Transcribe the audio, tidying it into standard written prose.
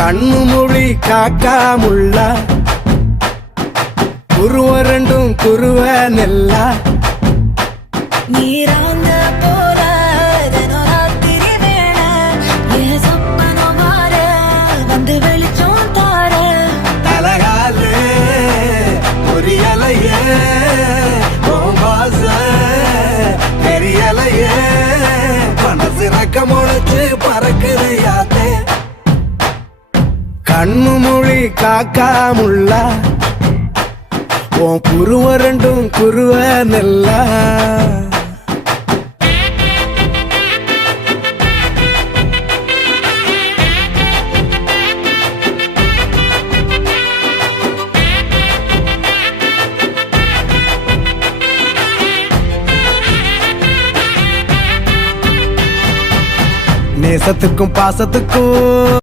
கண்ணு மொழி காக்காமுள்ள குருவ ரெண்டும் குருவ நெல்லா நீராங்க போல தினராத்திரி வேண என் சொப்பனம் மாற வந்து வெளிச்சம் தார தலகாலே பொரியலையே ஓம்பாச பெரியலையே மனசு ரக்க முளைச்சு பறக்குது யாத்தே கண்ணு மொழி காக்காமுள்ள உன் குருவ ரெண்டும் குருவ நெல்லா நேசத்துக்கும் பாசத்துக்கும்